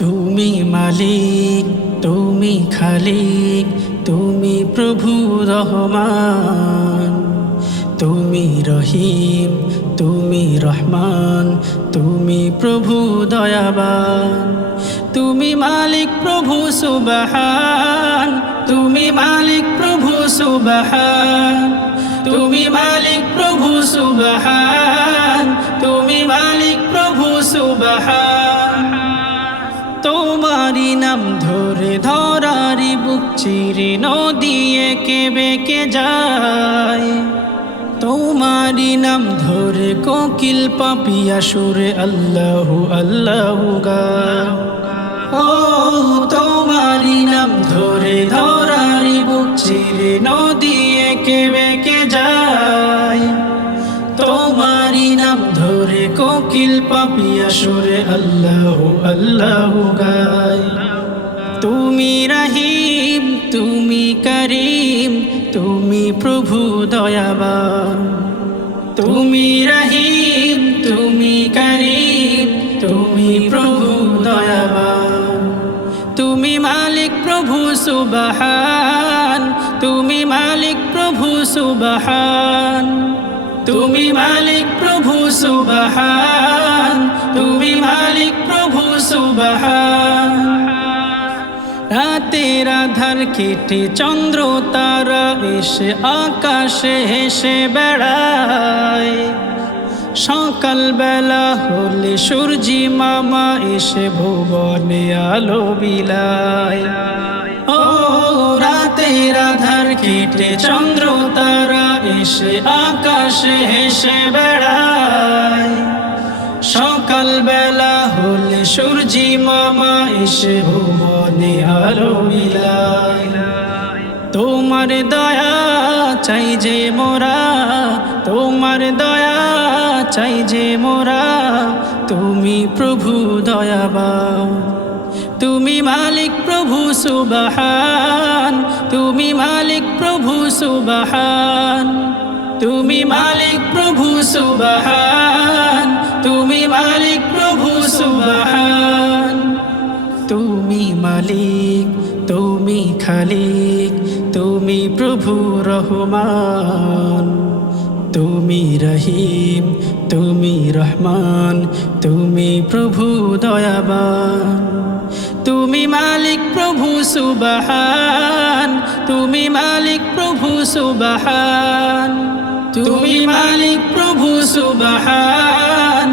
তুমি মালিক, তুমি খালিক, তুমি প্রভু রহমান, তুমি রহিম, তুমি রহমান, তুমি প্রভু দয়াবান। তুমি মালিক প্রভু সুবহান, তুমি মালিক প্রভু সুবহান, তুমি মালিক প্রভু সুবহান, তুমি মালিক প্রভু সুবহান। তোমারি নাম ধরে ধরারি বুক চিরে নদী এঁকে বেঁকে যায়, তোমারি নাম ধরে কোকিল পাপিয়া সুরে আল্লাহু আল্লাহু গায়। ও তোমারি নাম ধরে ধরারি বুক চিরে নদী এঁকে বেঁকে যায়, তোমারি নাম ধরে কোকিল পাপিয়া সুরে আল্লাহু আল্লাহু গায়। তুমি রহিম, তুমি করিম, তুমি প্রভু দয়াবান। তুমি রহিম, তুমি করিম, তুমি প্রভু দয়াবান। তুমি মালিক প্রভু সুবহান, তুমি মালিক প্রভু সুবহান, তুমি মালিক প্রভু সুবহান, তুমি মালিক প্রভু সুবহান। রাতের আধার কেটে চন্দ্র তারা এসে আকাশে হেসে বেড়ায়, সকাল বেলা হলে সূর্যি মামা এসে ভুবনে আলো বিলায়। ও রাতের আধার কেটে চন্দ্র তারা এসে আকাশে হেসে বেড়ায়, সকাল বেলা হলে সূর্যি মামা এসে ভুবনে আলো বিলায়। তোমার দয়া চাই যে মোরা, তোমার দয়া চাই যে মোরা, তুমি প্রভু দয়াবান। তুমি মালিক প্রভু সুবহান, তুমি মালিক প্রভু সুবহান, তুমি মালিক প্রভু সুবহান, তুমি মালিক প্রভু সুবহান। তুমি মালিক, তুমি খালিক, তুমি প্রভু রহমান, তুমি রহিম, তুমি রহমান, তুমি প্রভু দয়াবান। তুমি মালিক প্রভু সুবহান, তুমি মালিক প্রভু সুবহান, তুমি মালিক প্রভু সুবহান,